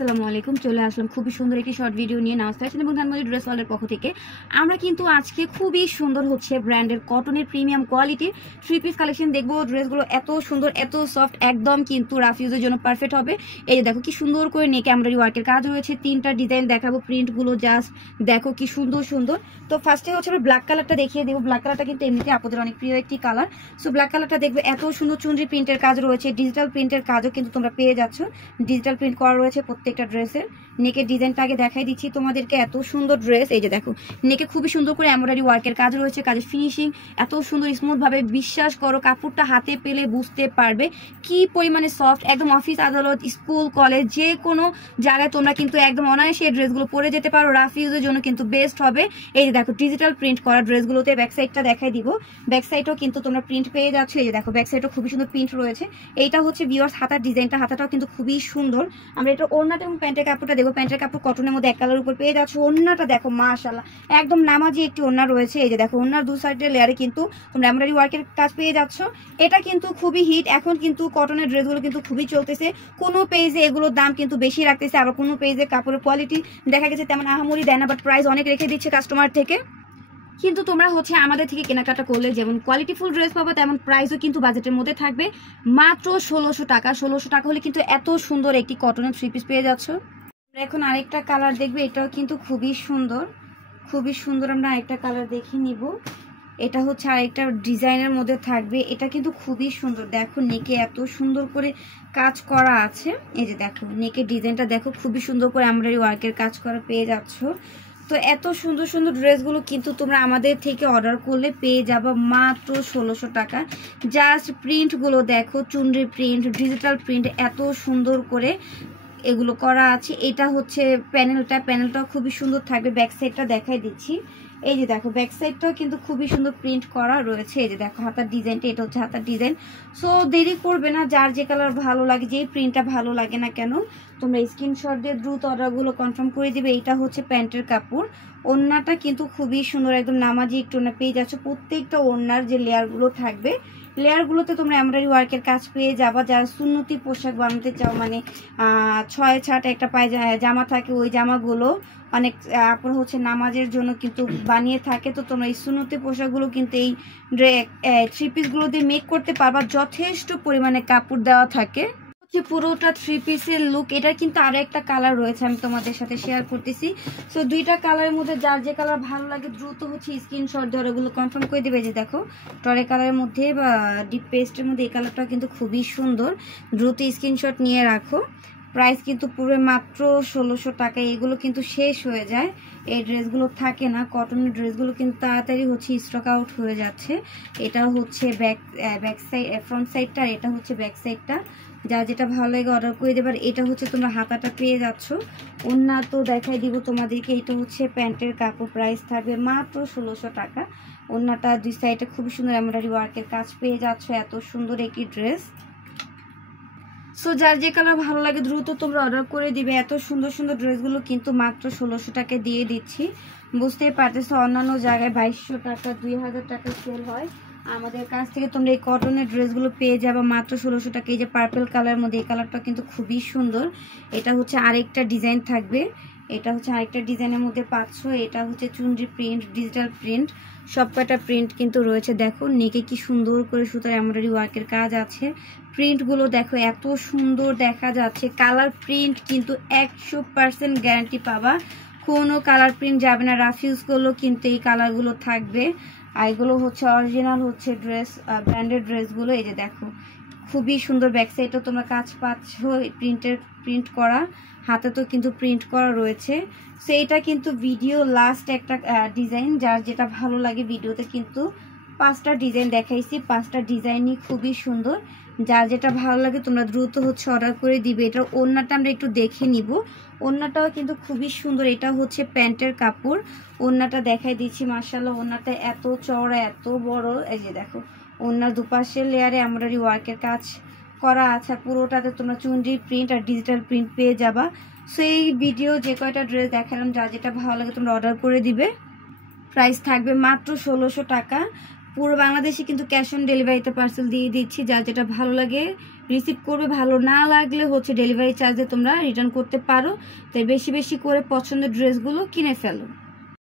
আসসালামু আলাইকুম। চলে আসলাম খুবই সুন্দর একটি শর্ট ভিডিও নিয়ে নাজ ফ্যাশন এবং ধানমন্ডি ড্রেস ওয়ার্ল্ডের পক্ষ থেকে। আমরা কিন্তু আজকে খুবই সুন্দর হচ্ছে ব্র্যান্ডের কটনের প্রিমিয়াম কোয়ালিটির থ্রি পিস কালেকশন দেখবো। ড্রেসগুলো এত সুন্দর, এত সফট, একদম কিন্তু রাফ ইউজের জন্য পারফেক্ট হবে। এই যে দেখো কি সুন্দর করে নেকে এমব্রয়ডারি ওয়ার্কের কাজ রয়েছে। তিনটা ডিজাইন দেখাবো, প্রিন্টগুলো জাস্ট দেখো কি সুন্দর সুন্দর। তো ফার্স্টে হচ্ছে আমরা ব্ল্যাক কালারটা দেখিয়ে দেবো। ব্ল্যাক কালারটা কিন্তু এমনিতে আপনাদের অনেক প্রিয় একটি কালার। সো ব্ল্যাক কালারটা দেখবে এত সুন্দর চুনরি প্রিন্টের কাজ রয়েছে, ডিজিটাল প্রিন্টের কাজও কিন্তু তোমরা পেয়ে যাচ্ছ। ডিজিটাল প্রিন্ট করা রয়েছে প্রত্যেকটা ড্রেসের। নেকের ডিজাইনটা আগে দেখাই দিচ্ছি তোমাদেরকে। এত সুন্দর ড্রেস, এই যে দেখো নেকে খুবই সুন্দর করে এমব্রয়ডারি ওয়ার্কের কাজ রয়েছে। কাজের ফিনিশিং এত সুন্দর স্মুথ ভাবে, বিশ্বাস করো কাপড়টা হাতে পেলে বুঝতে পারবে কি পরিমাণে সফট। একদম অফিস আদালত, স্কুল, কলেজ, যে কোনো জায়গায় তোমরা কিন্তু একদম অনায়াসে এই ড্রেসগুলো পরে যেতে পারো। রাফ ইউজের জন্য কিন্তু বেস্ট হবে। এই যে দেখো ডিজিটাল প্রিন্ট করা ড্রেসগুলোতে ব্যাক সাইডটা দেখাই দিব। ব্যাক সাইডও কিন্তু তোমরা প্রিন্ট পেয়ে যাচ্ছ। এই যে দেখো ব্যাক সাইডও খুবই সুন্দর প্রিন্ট রয়েছে। এইটা হচ্ছে ভিউয়ার্স হাতার ডিজাইনটা, হাতাটাও কিন্তু খুবই সুন্দর। আমরা এটা ওড়নাটা এবং প্যান্টের কাপড়টা দেখবো। প্যান্টের কাপড় কটনের মধ্যে এক কালার উপর পেয়ে যাচ্ছে। ওড়নাটা দেখো মাশাআল্লাহ একদম নামাজি একটি ওড়না রয়েছে। এই যে দেখো ওড়নার দু সাইডের লেয়ারে কিন্তু তোমরা এমব্রয়ডারি ওয়ার্কের কাজ পেয়ে যাচ্ছ। এটা কিন্তু খুবই হিট। এখন কিন্তু কটনের ড্রেসগুলো কিন্তু খুবই চলতেছে। কোনো পেজে এগুলোর দাম কিন্তু বেশি রাখতেছে, আবার কোনো পেজে কাপড়ের কোয়ালিটি দেখা গেছে তেমন আহামরি দেয় না, বাট প্রাইস অনেক রেখে দিচ্ছে কাস্টমার থেকে। কিন্তু তোমরা হচ্ছে আমাদের থেকে কেনাকাটা করলে যেমন কোয়ালিটিফুল ড্রেস পাবো, তেমন প্রাইসও কিন্তু বাজেটের মধ্যে থাকবে। মাত্র 1600 টাকা। 1600 টাকা হলে কিন্তু এত সুন্দর একটি কটনের থ্রি পিস পেয়ে যাচ্ছ। এখন আরেকটা কালার দেখবে, এটাও কিন্তু খুবই সুন্দর, খুবই সুন্দর। আমরা আরেকটা কালার দেখে নিব। এটা হচ্ছে আরেকটা ডিজাইনের মধ্যে থাকবে। এটা কিন্তু খুবই সুন্দর। দেখো নেকে এত সুন্দর করে কাজ করা আছে। এই যে দেখো নেকের ডিজাইনটা দেখো খুবই সুন্দর করে এমব্রয়ডারি ওয়ার্কের কাজ করা পেয়ে যাচ্ছ। তো এত সুন্দর সুন্দর ড্রেসগুলো কিন্তু তোমরা আমাদের থেকে অর্ডার করলে পেয়ে যাবে মাত্র 1600 টাকা। জাস্ট প্রিন্টগুলো দেখো, চুনরি প্রিন্ট, ডিজিটাল প্রিন্ট, এত সুন্দর করে এগুলো করা আছে। এটা হচ্ছে প্যানেলটাও খুবই সুন্দর থাকবে। ব্যাক সাইডটা দেখাই দিচ্ছি। এই যে দেখো ব্যাক সাইডটাও কিন্তু খুবই সুন্দর প্রিন্ট করা রয়েছে। এই যে দেখো হাতার ডিজাইনটা, এটা হচ্ছে হাতার ডিজাইন। সো দেরি করবে না, যার যে কালার ভালো লাগে, যে প্রিন্টটা ভালো লাগে না কেন তোমরা স্ক্রিনশট দিয়ে দ্রুত অর্ডারগুলো কনফার্ম করে দিবে। এইটা হচ্ছে প্যান্টের কাপড়। ওড়নাটা কিন্তু খুবই সুন্দর, একদম নামাজি একটু ওড়না পেয়ে যাচ্ছ। প্রত্যেকটা ওড়নার যে লেয়ারগুলো থাকবে, লেয়ারগুলোতে তোমরা এমব্রয়ডারি ওয়ার্কের কাজ পেয়ে যাবা। যারা সুন্নতি পোশাক বানাতে চাও, মানে 6-6 একটা জামা থাকে, ওই জামাগুলো অনেক আপনার হচ্ছে নামাজের জন্য কিন্তু বানিয়ে থাকে। তো তোমরা এই সুন্নতি পোশাকগুলো কিন্তু এই থ্রি পিসগুলো দিয়ে মেক করতে পারবা। যথেষ্ট পরিমাণে কাপড় দেওয়া থাকে। পুরোটা থ্রি পিসের লুক। এটা কিন্তু আরো একটা কালার রয়েছে, আমি তোমাদের সাথে শেয়ার করতেছি। সো দুইটা কালারের মধ্যে যার যে কালার ভালো লাগে দ্রুত হচ্ছে স্ক্রিনশট ধরে ওগুলো কনফার্ম করে দিবে। যে দেখো টরে কালারের মধ্যে বা ডিপ পেস্টের মধ্যে এই কালারটাও কিন্তু খুবই সুন্দর। দ্রুত স্ক্রিনশট নিয়ে রাখো। প্রাইস কিন্তু পুরো মাত্র 1600 টাকা। এগুলো কিন্তু শেষ হয়ে যায়, এই ড্রেসগুলো থাকে না। কটনের ড্রেসগুলো কিন্তু তাড়াতাড়ি হচ্ছে স্টক আউট হয়ে যাচ্ছে। এটা হচ্ছে ব্যাক সাইড, ফ্রন্ট সাইডটা, এটা হচ্ছে ব্যাক সাইডটা। যা যেটা ভালো লাগে অর্ডার করে দেবার। এটা হচ্ছে তোমরা হাতাটা পেয়ে যাচ্ছ। ওড়না তো দেখাই দিব তোমাদেরকে। এটা হচ্ছে প্যান্টের কাপড়। প্রাইস থাকবে মাত্র 1600 টাকা। ওড়নাটা দুই সাইডে খুবই সুন্দর এমব্রয়ডারি ওয়ার্কের কাজ পেয়ে যাচ্ছ। এত সুন্দর একটি ড্রেস। সো যার যে কালার ভালো লাগে দ্রুত তোমরা অর্ডার করে দিবে। এত সুন্দর সুন্দর ড্রেসগুলো কিন্তু মাত্র 1600 টাকায় দিয়ে দিচ্ছি। বুঝতেই পারতেছো অন্যান্য জায়গায় 2200 টাকা, 2000 টাকা সেল হয়। আমাদের কাছ থেকে তোমরা এই কটনের ড্রেসগুলো পেয়ে যাবে মাত্র 1600 টাকা। এই যে পার্পল কালারের মধ্যে এই কালারটা কিন্তু খুবই সুন্দর। এটা হচ্ছে আরেকটা ডিজাইন থাকবে। এটা হচ্ছে আরেকটা ডিজাইনের মধ্যে পাচ্ছ। এটা হচ্ছে চুনরি প্রিন্ট, ডিজিটাল প্রিন্ট, সব কয়টা প্রিন্ট কিন্তু রয়েছে। দেখো নেকে কি সুন্দর করে সুতার এমব্রয়ডারি ওয়ার্কের কাজ আছে। প্রিন্টগুলো দেখো এত সুন্দর দেখা যাচ্ছে। কালার প্রিন্ট কিন্তু 100% গ্যারান্টি পাবা, কোনো কালার প্রিন্ট যাবে না। রাফ ইউজ করলেও কিন্তু এই কালারগুলো থাকবে। আর এগুলো হচ্ছে অরিজিনাল হচ্ছে ড্রেস, ব্র্যান্ডেড ড্রেসগুলো। এই যে দেখো খুবই সুন্দর। ব্যাক সাইডও তোমরা কাজ পাচ্ছ প্রিন্ট করা, হাতে তো কিন্তু প্রিন্ট করা রয়েছে। সো এটা কিন্তু ভিডিও লাস্ট একটা ডিজাইন, যার যেটা ভালো লাগে। ভিডিওতে কিন্তু 5টা ডিজাইন দেখাইছি, 5টা ডিজাইনই খুবই সুন্দর। যার যেটা ভালো লাগে তোমরা দ্রুত হচ্ছে অর্ডার করে দিবে। এটা ওড়নাটা আমরা একটু দেখে নিব। ওড়নাটাও কিন্তু খুবই সুন্দর। এটা হচ্ছে প্যান্টের কাপড়। ওড়নাটা দেখাই দিচ্ছি। মাশাআল্লাহ ওড়নাটা এত চওড়া, এত বড়। এই যে দেখো ওড়নার দুপাশের লেয়ারে এমব্রয়ডারি ওয়ার্কের কাজ করা আছে। পুরোটাতে তোমরা চুনরি প্রিন্ট আর ডিজিটাল প্রিন্ট পেয়ে যাবা। সো এই ভিডিও যে কয়টা ড্রেস দেখালাম, যা যেটা ভালো লাগে তোমরা অর্ডার করে দিবে। প্রাইস থাকবে মাত্র 1600 টাকা। পুরো বাংলাদেশে কিন্তু ক্যাশ অন ডেলিভারিতে পার্সেল দিয়ে দিচ্ছি। যার যেটা ভালো লাগে রিসিভ করবে, ভালো না লাগলে হচ্ছে ডেলিভারি চার্জে তোমরা রিটার্ন করতে পারো। তাই বেশি বেশি করে পছন্দের ড্রেসগুলো কিনে ফেলো।